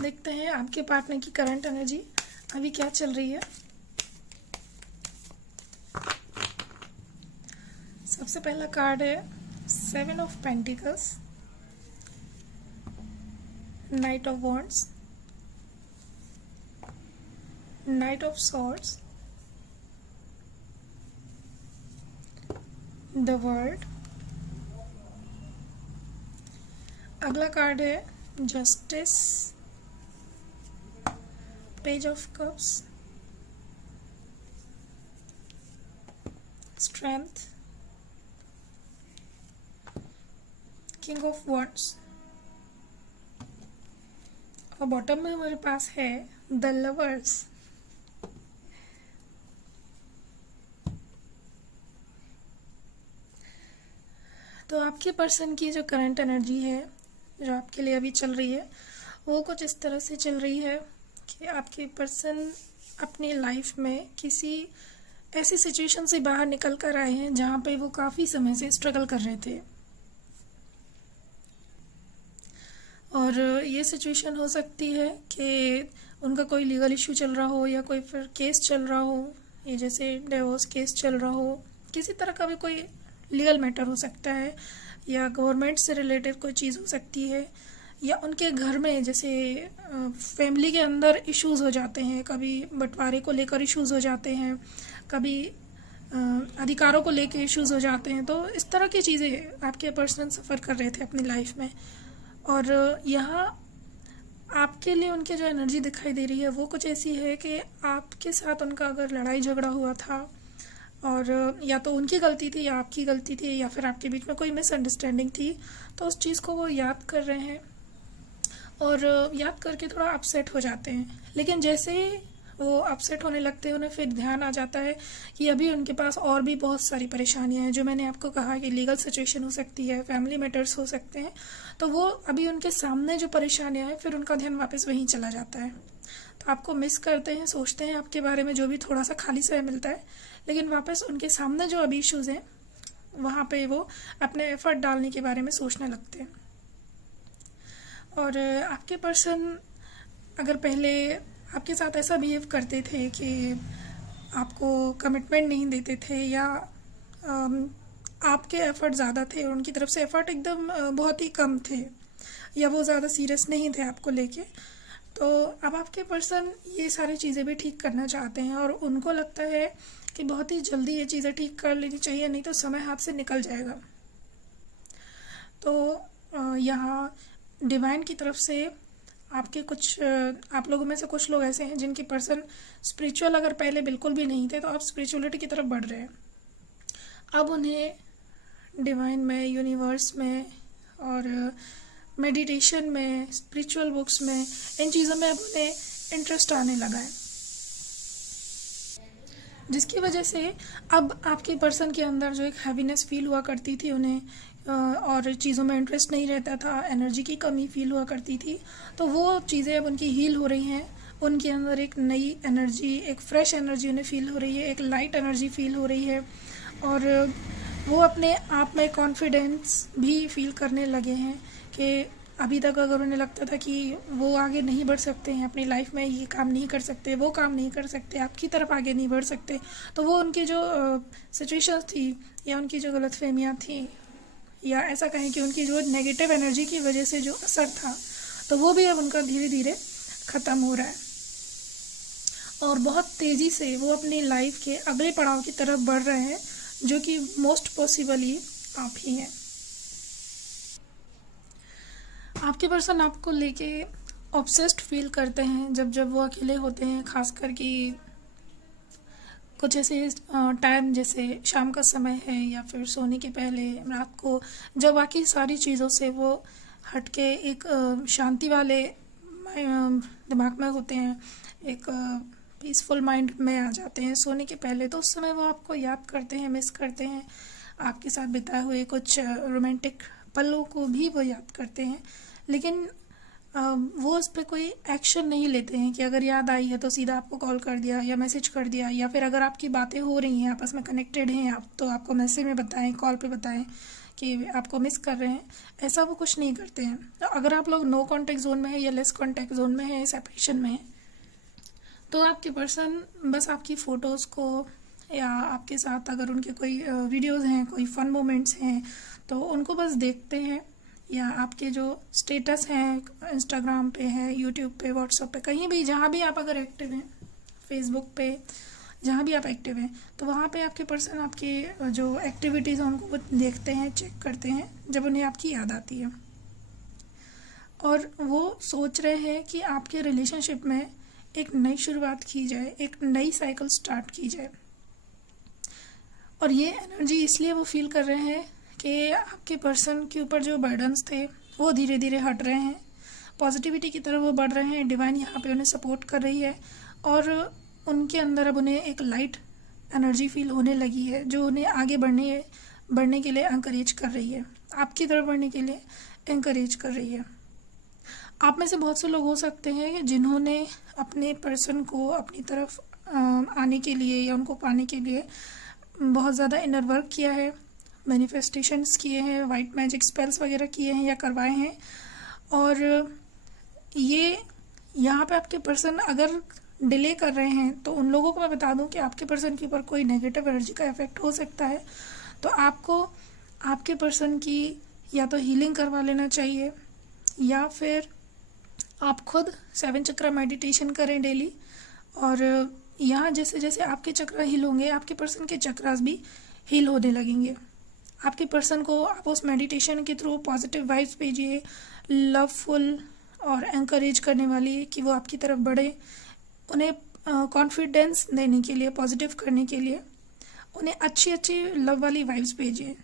देखते हैं आपके पार्टनर की करंट एनर्जी अभी क्या चल रही है। सबसे पहला कार्ड है 7 of pentacles, night of wands, night of swords, the world. अगला कार्ड है justice, page of cups, strength, king of wands और बॉटम में हमारे पास है द लवर्स। तो आपके पर्सन की जो करंट एनर्जी है जो आपके लिए अभी चल रही है वो कुछ इस तरह से चल रही है कि आपके पर्सन अपनी लाइफ में किसी ऐसी सिचुएशन से बाहर निकल कर आए हैं जहाँ पे वो काफ़ी समय से स्ट्रगल कर रहे थे। और ये सिचुएशन हो सकती है कि उनका कोई लीगल इशू चल रहा हो या कोई फिर केस चल रहा हो, ये जैसे डिवोर्स केस चल रहा हो, किसी तरह का भी कोई लीगल मैटर हो सकता है या गवर्नमेंट से रिलेटेड कोई चीज़ हो सकती है, या उनके घर में जैसे फैमिली के अंदर इश्यूज हो जाते हैं, कभी बंटवारे को लेकर इश्यूज हो जाते हैं, कभी अधिकारों को लेकर इश्यूज हो जाते हैं। तो इस तरह की चीज़ें आपके पर्सन सफ़र कर रहे थे अपनी लाइफ में। और यहाँ आपके लिए उनकी जो एनर्जी दिखाई दे रही है वो कुछ ऐसी है कि आपके साथ उनका अगर लड़ाई झगड़ा हुआ था और या तो उनकी गलती थी या आपकी गलती थी या फिर आपके बीच में कोई मिसअंडरस्टैंडिंग थी, तो उस चीज़ को वो याद कर रहे हैं और याद करके थोड़ा अपसेट हो जाते हैं। लेकिन जैसे ही वो अपसेट होने लगते हैं उन्हें फिर ध्यान आ जाता है कि अभी उनके पास और भी बहुत सारी परेशानियां हैं, जो मैंने आपको कहा कि लीगल सिचुएशन हो सकती है, फैमिली मैटर्स हो सकते हैं। तो वो अभी उनके सामने जो परेशानियां हैं फिर उनका ध्यान वापस वहीं चला जाता है। तो आपको मिस करते हैं, सोचते हैं आपके बारे में जो भी थोड़ा सा खाली समय मिलता है, लेकिन वापस उनके सामने जो अभी इश्यूज़ हैं वहाँ पे वो अपने एफर्ट डालने के बारे में सोचने लगते हैं। और आपके पर्सन अगर पहले आपके साथ ऐसा बिहेव करते थे कि आपको कमिटमेंट नहीं देते थे या आपके एफर्ट ज़्यादा थे और उनकी तरफ से एफर्ट एकदम बहुत ही कम थे या वो ज़्यादा सीरियस नहीं थे आपको लेके, तो अब आपके पर्सन ये सारी चीज़ें भी ठीक करना चाहते हैं और उनको लगता है कि बहुत ही जल्दी ये चीज़ें ठीक कर लेनी चाहिए, नहीं तो समय हाथ से निकल जाएगा। तो यहाँ डिवाइन की तरफ से आपके कुछ आप लोगों में से कुछ लोग ऐसे हैं जिनके पर्सन स्पिरिचुअल अगर पहले बिल्कुल भी नहीं थे तो अब स्पिरिचुअलिटी की तरफ बढ़ रहे हैं। अब उन्हें डिवाइन में, यूनिवर्स में और मेडिटेशन में, स्पिरिचुअल बुक्स में, इन चीज़ों में अब उन्हें इंटरेस्ट आने लगा है, जिसकी वजह से अब आपके पर्सन के अंदर जो एक हैवीनेस फील हुआ करती थी उन्हें और चीज़ों में इंटरेस्ट नहीं रहता था, एनर्जी की कमी फील हुआ करती थी, तो वो चीज़ें अब उनकी हील हो रही हैं। उनके अंदर एक नई एनर्जी, एक फ्रेश एनर्जी उन्हें फील हो रही है, एक लाइट एनर्जी फील हो रही है और वो अपने आप में कॉन्फिडेंस भी फील करने लगे हैं कि अभी तक अगर उन्हें लगता था कि वो आगे नहीं बढ़ सकते हैं अपनी लाइफ में, ये काम नहीं कर सकते, वो काम नहीं कर सकते, आपकी तरफ आगे नहीं बढ़ सकते, तो वो उनकी जो सिचुएशंस थी या उनकी जो गलतफहमियाँ थी या ऐसा कहें कि उनकी जो नेगेटिव एनर्जी की वजह से जो असर था, तो वो भी अब उनका धीरे धीरे ख़त्म हो रहा है और बहुत तेज़ी से वो अपनी लाइफ के अगले पड़ाव की तरफ बढ़ रहे हैं, जो कि मोस्ट पॉसिबली आप ही हैं। आपके पर्सन आपको लेके ऑब्सेस्ड फील करते हैं जब जब वो अकेले होते हैं, खासकर कि कुछ ऐसे टाइम जैसे शाम का समय है या फिर सोने के पहले रात को, जब बाकी सारी चीज़ों से वो हटके एक शांति वाले दिमाग में होते हैं, एक पीसफुल माइंड में आ जाते हैं सोने के पहले, तो उस समय वो आपको याद करते हैं, मिस करते हैं, आपके साथ बिताए हुए कुछ रोमांटिक पलों को भी वो याद करते हैं, लेकिन वो उस पर कोई एक्शन नहीं लेते हैं कि अगर याद आई है तो सीधा आपको कॉल कर दिया या मैसेज कर दिया, या फिर अगर आपकी बातें हो रही हैं, आपस में कनेक्टेड हैं आप, तो आपको मैसेज में बताएं, कॉल पे बताएं कि आपको मिस कर रहे हैं, ऐसा वो कुछ नहीं करते हैं। तो अगर आप लोग नो कांटेक्ट जोन में है या लेस कांटेक्ट जोन में है, सेपरेशन में है, तो आपके पर्सन बस आपकी फ़ोटोज़ को या आपके साथ अगर उनके कोई वीडियोज़ हैं, कोई फ़न मोमेंट्स हैं, तो उनको बस देखते हैं, या आपके जो स्टेटस हैं इंस्टाग्राम पे है, यूट्यूब पे, व्हाट्सएप पे, कहीं भी जहाँ भी आप अगर एक्टिव हैं, फेसबुक पे, जहाँ भी आप एक्टिव हैं, तो वहाँ पे आपके पर्सन आपकी जो एक्टिविटीज़ हैं उनको वो देखते हैं, चेक करते हैं जब उन्हें आपकी याद आती है, और वो सोच रहे हैं कि आपके रिलेशनशिप में एक नई शुरुआत की जाए, एक नई साइकिल स्टार्ट की जाए। और ये एनर्जी इसलिए वो फील कर रहे हैं कि आपके पर्सन के ऊपर जो बर्डन्स थे वो धीरे धीरे हट रहे हैं, पॉजिटिविटी की तरफ वो बढ़ रहे हैं, डिवाइन यहाँ पे उन्हें सपोर्ट कर रही है, और उनके अंदर अब उन्हें एक लाइट एनर्जी फील होने लगी है जो उन्हें आगे बढ़ने के लिए एनकरेज कर रही है, आपकी तरफ बढ़ने के लिए एनकरेज कर रही है। आप में से बहुत से लोग हो सकते हैं जिन्होंने अपने पर्सन को अपनी तरफ आने के लिए या उनको पाने के लिए बहुत ज़्यादा इनर वर्क किया है, मैनिफेस्टेशंस किए हैं, वाइट मैजिक स्पेल्स वगैरह किए हैं या करवाए हैं, और ये यहाँ पे आपके पर्सन अगर डिले कर रहे हैं तो उन लोगों को मैं बता दूं कि आपके पर्सन के ऊपर कोई नेगेटिव एनर्जी का इफेक्ट हो सकता है, तो आपको आपके पर्सन की या तो हीलिंग करवा लेना चाहिए, या फिर आप खुद 7 चक्र मेडिटेशन करें डेली, और यहाँ जैसे जैसे आपके चक्र हील होंगे आपके पर्सन के चक्रास भी हील होने लगेंगे। आपके पर्सन को आप उस मेडिटेशन के थ्रू पॉजिटिव वाइब्स भेजिए, लवफुल और एनकरेज करने वाली कि वो आपकी तरफ बढ़े, उन्हें कॉन्फिडेंस देने के लिए, पॉजिटिव करने के लिए उन्हें अच्छी अच्छी लव वाली वाइब्स भेजिए।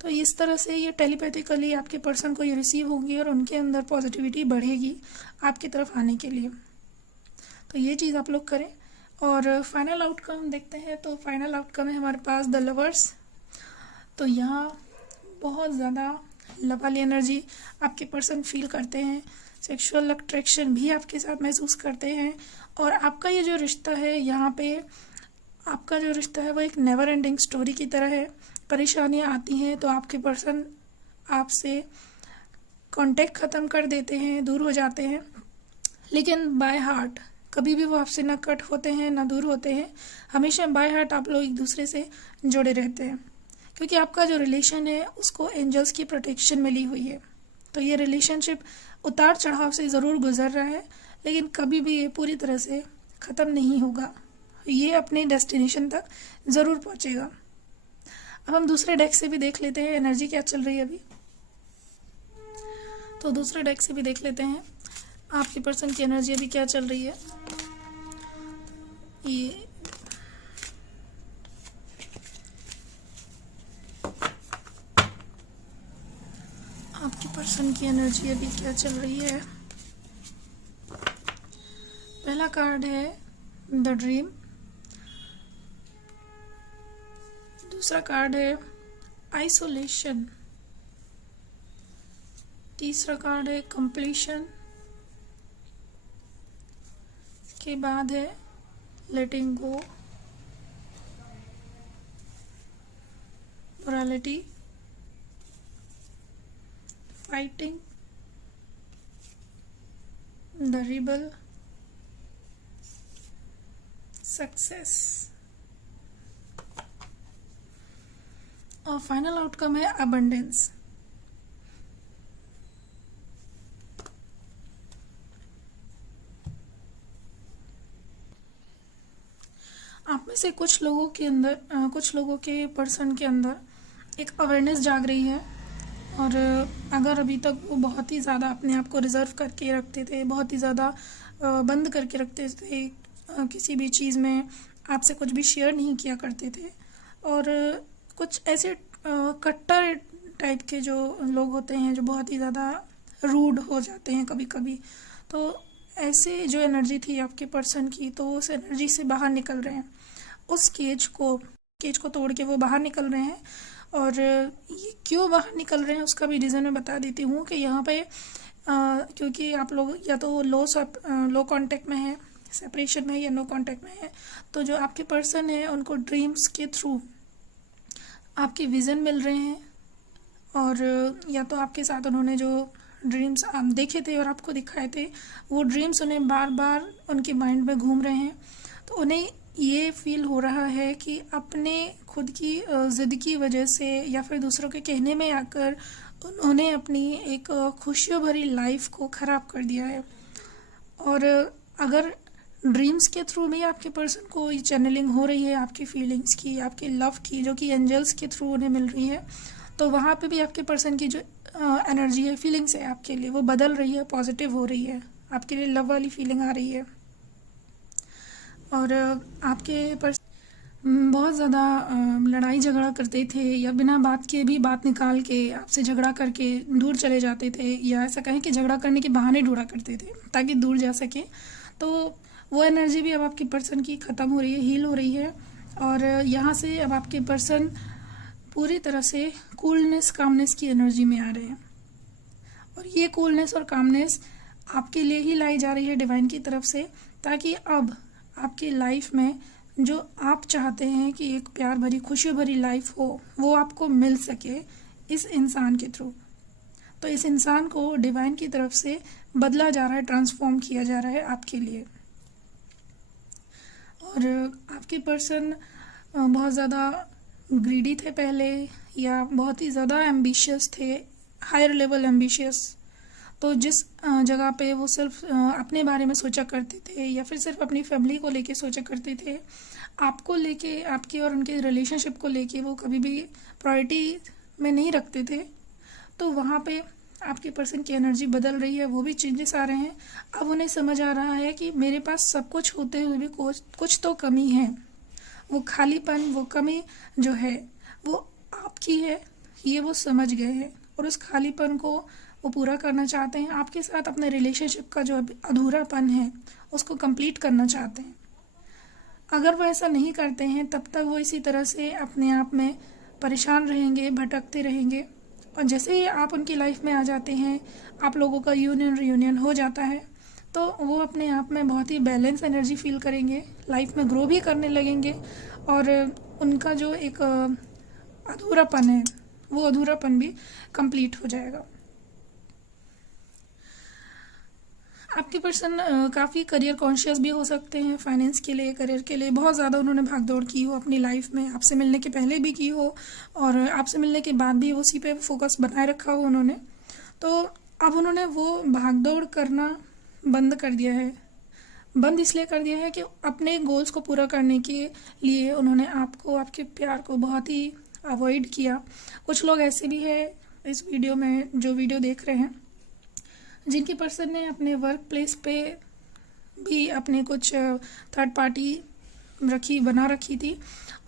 तो इस तरह से ये टेलीपैथिकली आपके पर्सन को ये रिसीव होगी और उनके अंदर पॉजिटिविटी बढ़ेगी आपकी तरफ आने के लिए। तो ये चीज़ आप लोग करें। और फाइनल आउटकम देखते हैं, तो फाइनल आउटकम है हमारे पास द लवर्स। तो यहाँ बहुत ज़्यादा लव वाली एनर्जी आपके पर्सन फील करते हैं, सेक्सुअल अट्रैक्शन भी आपके साथ महसूस करते हैं, और आपका ये जो रिश्ता है यहाँ पे आपका जो रिश्ता है वो एक नेवर एंडिंग स्टोरी की तरह है। परेशानियाँ आती हैं तो आपके पर्सन आपसे कांटेक्ट ख़त्म कर देते हैं, दूर हो जाते हैं, लेकिन बाय हार्ट कभी भी वो आपसे ना कट होते हैं ना दूर होते हैं, हमेशा बाय हार्ट आप लोग एक दूसरे से जुड़े रहते हैं, क्योंकि आपका जो रिलेशन है उसको एंजल्स की प्रोटेक्शन मिली हुई है। तो ये रिलेशनशिप उतार चढ़ाव से ज़रूर गुजर रहा है, लेकिन कभी भी ये पूरी तरह से ख़त्म नहीं होगा, ये अपने डेस्टिनेशन तक ज़रूर पहुँचेगा। अब हम दूसरे डेक से भी देख लेते हैं एनर्जी क्या चल रही है अभी। तो दूसरे डेक से भी देख लेते हैं आपके पर्सन की एनर्जी अभी क्या चल रही है। ये आपके पर्सन की एनर्जी अभी क्या चल रही है। पहला कार्ड है द ड्रीम, दूसरा कार्ड है आइसोलेशन, तीसरा कार्ड है कंप्लीशन, के बाद है letting go, morality, fighting, the rebel, success, और फाइनल आउटकम है अबंडेंस। आप में से कुछ लोगों के अंदर कुछ लोगों के पर्सन के अंदर एक अवेयरनेस जाग रही है, और अगर अभी तक वो बहुत ही ज़्यादा अपने आप को रिजर्व करके रखते थे, बहुत ही ज़्यादा बंद करके रखते थे, किसी भी चीज़ में आपसे कुछ भी शेयर नहीं किया करते थे, और कुछ ऐसे कट्टर टाइप के जो लोग होते हैं जो बहुत ही ज़्यादा रूड हो जाते हैं कभी कभी, तो ऐसे जो एनर्जी थी आपके पर्सन की, तो उस एनर्जी से बाहर निकल रहे हैं, उस केज को तोड़ के वो बाहर निकल रहे हैं। और ये क्यों बाहर निकल रहे हैं उसका भी रीज़न मैं बता देती हूँ कि यहाँ पे क्योंकि आप लोग या तो लो कांटेक्ट में है, सेपरेशन में है, या नो कांटेक्ट में है, तो जो आपके पर्सन है उनको ड्रीम्स के थ्रू आपके विज़न मिल रहे हैं, और या तो आपके साथ उन्होंने जो ड्रीम्स आप देखे थे और आपको दिखाए थे, वो ड्रीम्स उन्हें बार बार उनके माइंड में घूम रहे हैं। तो उन्हें ये फील हो रहा है कि अपने खुद की ज़िद की वजह से या फिर दूसरों के कहने में आकर उन्होंने अपनी एक खुशियों भरी लाइफ को ख़राब कर दिया है। और अगर ड्रीम्स के थ्रू भी आपके पर्सन को चैनलिंग हो रही है आपकी फीलिंग्स की, आपके लव की, जो कि एंजल्स के थ्रू उन्हें मिल रही है, तो वहाँ पे भी आपके पर्सन की जो एनर्जी है, फीलिंग्स है आपके लिए, वो बदल रही है, पॉजिटिव हो रही है, आपके लिए लव वाली फीलिंग आ रही है। और आपके पर्सन बहुत ज़्यादा लड़ाई झगड़ा करते थे या बिना बात के भी बात निकाल के आपसे झगड़ा करके दूर चले जाते थे, या ऐसा कहें कि झगड़ा करने के बहाने ढूंढा करते थे ताकि दूर जा सके। तो वो एनर्जी भी अब आपके पर्सन की ख़त्म हो रही है, हील हो रही है। और यहाँ से अब आपके पर्सन पूरी तरह से कूलनेस, कामनेस की एनर्जी में आ रहे हैं। और ये कूलनेस और कामनेस आपके लिए ही लाई जा रही है डिवाइन की तरफ से, ताकि अब आपकी लाइफ में जो आप चाहते हैं कि एक प्यार भरी, खुशी भरी लाइफ हो, वो आपको मिल सके इस इंसान के थ्रू। तो इस इंसान को डिवाइन की तरफ से बदला जा रहा है, ट्रांसफॉर्म किया जा रहा है आपके लिए। और आपके पर्सन बहुत ज़्यादा ग्रीडी थे पहले, या बहुत ही ज़्यादा एम्बिशियस थे, हायर लेवल एम्बिशियस। तो जिस जगह पे वो सिर्फ अपने बारे में सोचा करते थे या फिर सिर्फ अपनी फैमिली को लेके सोचा करते थे, आपको लेके, आपके और उनके रिलेशनशिप को लेके वो कभी भी प्रायोरिटी में नहीं रखते थे। तो वहाँ पे आपके पर्सन की एनर्जी बदल रही है, वो भी चेंजेस आ रहे हैं। अब उन्हें समझ आ रहा है कि मेरे पास सब कुछ होते हुए भी कुछ तो कमी है। वो खालीपन, वो कमी जो है वो आपकी है, ये वो समझ गए हैं। और उस खालीपन को वो पूरा करना चाहते हैं। आपके साथ अपने रिलेशनशिप का जो अधूरापन है उसको कंप्लीट करना चाहते हैं। अगर वो ऐसा नहीं करते हैं तब तक वो इसी तरह से अपने आप में परेशान रहेंगे, भटकते रहेंगे। और जैसे ही आप उनकी लाइफ में आ जाते हैं, आप लोगों का यूनियन रियूनियन हो जाता है, तो वो अपने आप में बहुत ही बैलेंस एनर्जी फील करेंगे, लाइफ में ग्रो भी करने लगेंगे। और उनका जो एक अधूरापन है, वो अधूरापन भी कंप्लीट हो जाएगा। आपके पर्सन काफ़ी करियर कॉन्शियस भी हो सकते हैं। फाइनेंस के लिए, करियर के लिए बहुत ज़्यादा उन्होंने भागदौड़ की हो अपनी लाइफ में, आपसे मिलने के पहले भी की हो और आपसे मिलने के बाद भी उसी पे फोकस बनाए रखा हो उन्होंने। तो अब उन्होंने वो भागदौड़ करना बंद कर दिया है। बंद इसलिए कर दिया है कि अपने गोल्स को पूरा करने के लिए उन्होंने आपको, आपके प्यार को बहुत ही अवॉइड किया। कुछ लोग ऐसे भी हैं इस वीडियो में, जो वीडियो देख रहे हैं, जिनके पर्सन ने अपने वर्क प्लेस पे भी अपने कुछ थर्ड पार्टी बना रखी थी,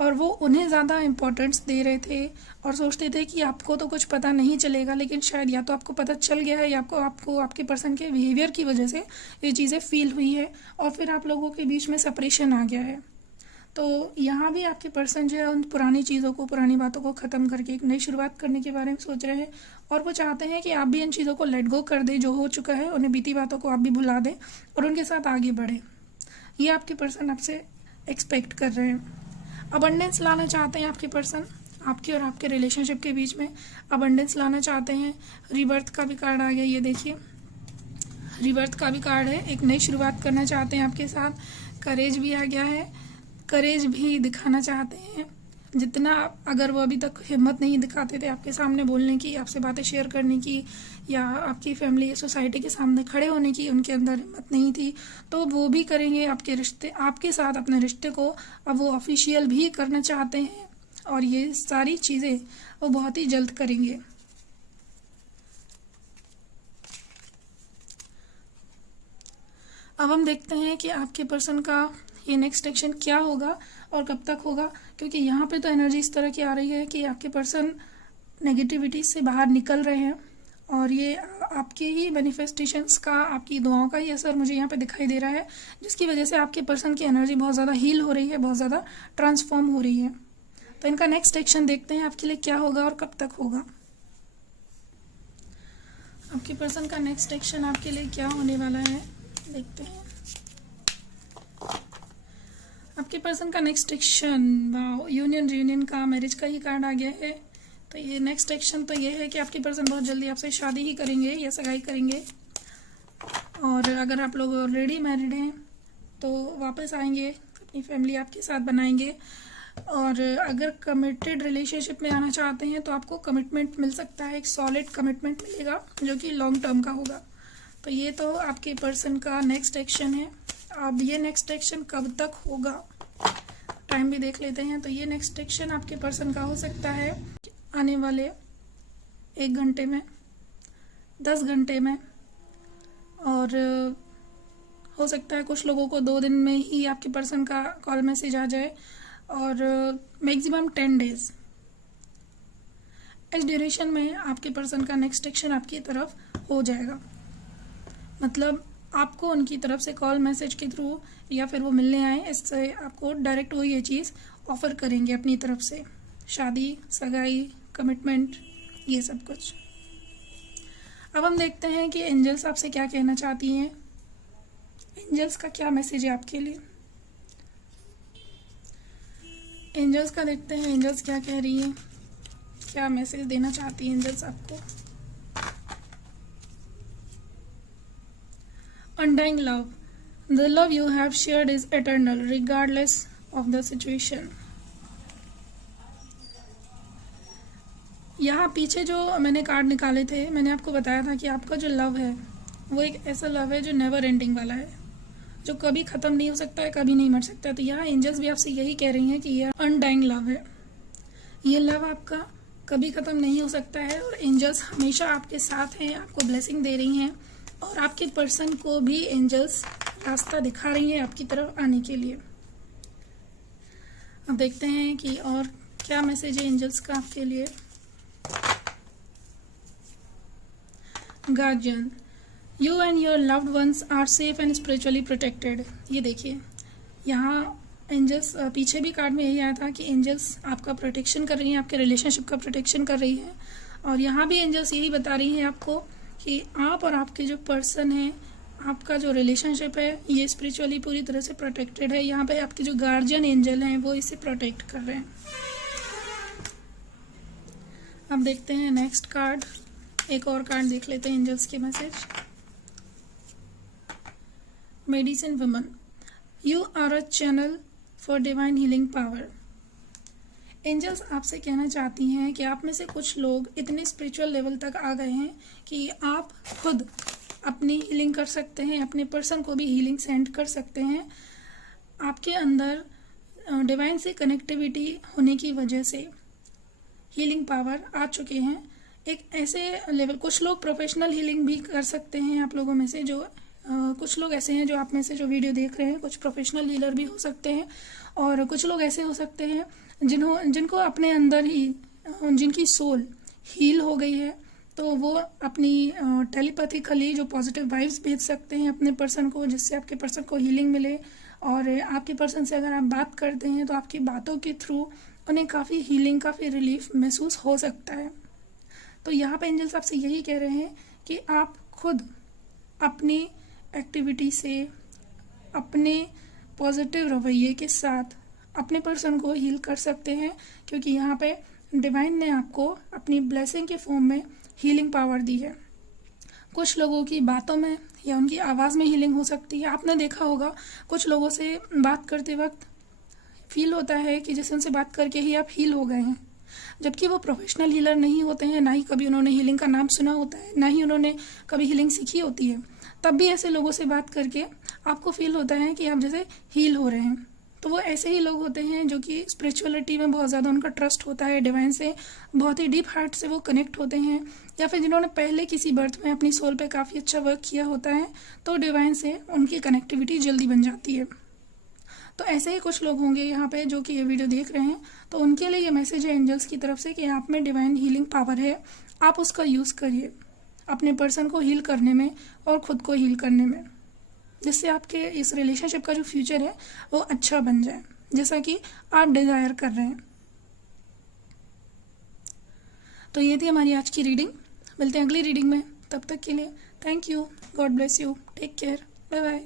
और वो उन्हें ज़्यादा इम्पोर्टेंस दे रहे थे और सोचते थे कि आपको तो कुछ पता नहीं चलेगा, लेकिन शायद या तो आपको पता चल गया है या आपको आपके पर्सन के बिहेवियर की वजह से ये चीज़ें फील हुई है और फिर आप लोगों के बीच में सेपरेशन आ गया है। तो यहाँ भी आपके पर्सन जो है उन पुरानी चीज़ों को, पुरानी बातों को ख़त्म करके एक नई शुरुआत करने के बारे में सोच रहे हैं। और वो चाहते हैं कि आप भी इन चीज़ों को लेट गो कर दें, जो हो चुका है, उन्हें बीती बातों को आप भी भुला दें और उनके साथ आगे बढ़ें। ये आपके पर्सन आपसे एक्सपेक्ट कर रहे हैं। अबंडेंस लाना चाहते हैं आपके पर्सन, आपके और आपके रिलेशनशिप के बीच में अबंडेंस लाना चाहते हैं। रिबर्थ का भी कार्ड आ गया, ये देखिए, रिबर्थ का भी कार्ड है। एक नई शुरुआत करना चाहते हैं आपके साथ। करेज भी आ गया है, करेज भी दिखाना चाहते हैं। जितना, अगर वो अभी तक हिम्मत नहीं दिखाते थे आपके सामने बोलने की, आपसे बातें शेयर करने की, या आपकी फैमिली, सोसाइटी के सामने खड़े होने की उनके अंदर हिम्मत नहीं थी, तो वो भी करेंगे। आपके रिश्ते, आपके साथ अपने रिश्ते को अब वो ऑफिशियल भी करना चाहते हैं, और ये सारी चीज़ें वो बहुत ही जल्द करेंगे। अब हम देखते हैं कि आपके पर्सन का ये नेक्स्ट एक्शन क्या होगा और कब तक होगा, क्योंकि यहाँ पे तो एनर्जी इस तरह की आ रही है कि आपके पर्सन नेगेटिविटी से बाहर निकल रहे हैं, और ये आपके ही मैनिफेस्टेशंस का, आपकी दुआओं का ही असर मुझे यहाँ पे दिखाई दे रहा है, जिसकी वजह से आपके पर्सन की एनर्जी बहुत ज़्यादा हील हो रही है, बहुत ज़्यादा ट्रांसफॉर्म हो रही है। तो इनका नेक्स्ट एक्शन देखते हैं आपके लिए क्या होगा और कब तक होगा। आपके पर्सन का नेक्स्ट एक्शन आपके लिए क्या होने वाला है, देखते हैं। आपके पर्सन का next action, wow, union reunion का, मैरिज का ही कार्ड आ गया है। तो ये नेक्स्ट एक्शन तो ये है कि आपकी पर्सन बहुत जल्दी आपसे शादी ही करेंगे या सगाई करेंगे। और अगर आप लोग ऑलरेडी मैरिड हैं तो वापस आएंगे, अपनी फैमिली आपके साथ बनाएंगे। और अगर कमिटेड रिलेशनशिप में आना चाहते हैं तो आपको कमिटमेंट मिल सकता है, एक सॉलिड कमिटमेंट मिलेगा जो कि लॉन्ग टर्म का होगा। तो ये तो आपके पर्सन का नेक्स्ट एक्शन है। अब ये नेक्स्ट एक्शन कब तक होगा, टाइम भी देख लेते हैं। तो ये नेक्स्ट एक्शन आपके पर्सन का हो सकता है आने वाले 1 घंटे में, 10 घंटे में, और हो सकता है कुछ लोगों को 2 दिन में ही आपके पर्सन का कॉल मैसेज आ जाए, और मैक्सिमम 10 डेज। इस ड्यूरेशन में आपके पर्सन का नेक्स्ट एक्शन आपकी तरफ हो जाएगा। मतलब आपको उनकी तरफ से कॉल मैसेज के थ्रू या फिर वो मिलने आए, इससे आपको डायरेक्ट वो ये चीज़ ऑफर करेंगे अपनी तरफ से, शादी, सगाई, कमिटमेंट, ये सब कुछ। अब हम देखते हैं कि एंजल्स आपसे क्या कहना चाहती हैं। एंजल्स का क्या मैसेज है आपके लिए। एंजल्स का देखते हैं, एंजल्स क्या कह रही है, क्या मैसेज देना चाहती है एंजल्स आपको। Undying love. The love you have shared is eternal, regardless of the situation. यहाँ पीछे जो मैंने कार्ड निकाले थे, मैंने आपको बताया था कि आपका जो लव है वो एक ऐसा लव है जो नेवर एंडिंग वाला है, जो कभी ख़त्म नहीं हो सकता है, कभी नहीं मर सकता। तो यहाँ एंजल्स भी आपसे यही कह रही हैं कि ये अनडाइंग लव है, ये लव आपका कभी ख़त्म नहीं हो सकता है। और एंजल्स हमेशा आपके साथ हैं, आपको ब्लेसिंग दे रही हैं, और आपके पर्सन को भी एंजल्स रास्ता दिखा रही हैं आपकी तरफ आने के लिए। अब देखते हैं कि और क्या मैसेज है एंजल्स का आपके लिए। Guardian, you and your loved ones are safe and spiritually protected. ये देखिए, यहाँ एंजल्स, पीछे भी कार्ड में यही आया था कि एंजल्स आपका प्रोटेक्शन कर रही हैं, आपके रिलेशनशिप का प्रोटेक्शन कर रही है। और यहाँ भी एंजल्स यही बता रही हैं आपको कि आप और आपके जो पर्सन है, आपका जो रिलेशनशिप है, ये स्पिरिचुअली पूरी तरह से प्रोटेक्टेड है। यहाँ पे आपके जो गार्जियन एंजल हैं वो इसे प्रोटेक्ट कर रहे हैं। अब देखते हैं नेक्स्ट कार्ड, एक और कार्ड देख लेते हैं एंजल्स के message. Medicine woman, you are a channel for divine healing power. Angels आपसे कहना चाहती हैं कि आप में से कुछ लोग इतने स्पिरिचुअल लेवल तक आ गए हैं कि आप खुद अपनी हीलिंग कर सकते हैं, अपने पर्सन को भी हीलिंग सेंड कर सकते हैं। आपके अंदर डिवाइन से कनेक्टिविटी होने की वजह से हीलिंग पावर आ चुके हैं एक ऐसे लेवल। कुछ लोग प्रोफेशनल हीलिंग भी कर सकते हैं, आप लोगों में से जो कुछ लोग ऐसे हैं जो आप में से जो वीडियो देख रहे हैं, कुछ प्रोफेशनल हीलर भी हो सकते हैं। और कुछ लोग ऐसे हो सकते हैं जिनको अपने अंदर ही जिनकी सोल हील हो गई है, तो वो अपनी टेलीपैथिकली जो पॉजिटिव वाइब्स भेज सकते हैं अपने पर्सन को, जिससे आपके पर्सन को हीलिंग मिले। और आपके पर्सन से अगर आप बात करते हैं तो आपकी बातों के थ्रू उन्हें काफ़ी हीलिंग, काफ़ी रिलीफ महसूस हो सकता है। तो यहाँ पे एंजल्स आपसे यही कह रहे हैं कि आप खुद अपनी एक्टिविटी से, अपने पॉजिटिव रवैये के साथ अपने पर्सन को हील कर सकते हैं, क्योंकि यहाँ पे डिवाइन ने आपको अपनी ब्लेसिंग के फॉर्म में हीलिंग पावर दी है। कुछ लोगों की बातों में या उनकी आवाज़ में हीलिंग हो सकती है। आपने देखा होगा कुछ लोगों से बात करते वक्त फील होता है कि जैसे उनसे बात करके ही आप हील हो गए हैं, जबकि वो प्रोफेशनल हीलर नहीं होते हैं, ना ही कभी उन्होंने हीलिंग का नाम सुना होता है, ना ही उन्होंने कभी हीलिंग सीखी होती है। तब भी ऐसे लोगों से बात करके आपको फील होता है कि आप जैसे हील हो रहे हैं। तो वो ऐसे ही लोग होते हैं जो कि स्पिरिचुअलिटी में बहुत ज़्यादा उनका ट्रस्ट होता है, डिवाइन से बहुत ही डीप हार्ट से वो कनेक्ट होते हैं, या फिर जिन्होंने पहले किसी बर्थ में अपनी सोल पे काफ़ी अच्छा वर्क किया होता है, तो डिवाइन से उनकी कनेक्टिविटी जल्दी बन जाती है। तो ऐसे ही कुछ लोग होंगे यहाँ पे जो कि ये वीडियो देख रहे हैं, तो उनके लिए ये मैसेज है एंजल्स की तरफ से कि आप में डिवाइन हीलिंग पावर है, आप उसका यूज़ करिए अपने पर्सन को हील करने में और ख़ुद को हील करने में, जिससे आपके इस रिलेशनशिप का जो फ्यूचर है वो अच्छा बन जाए, जैसा कि आप डिज़ायर कर रहे हैं। तो ये थी हमारी आज की रीडिंग। मिलते हैं अगली रीडिंग में, तब तक के लिए thank you, God bless you, take care, bye bye.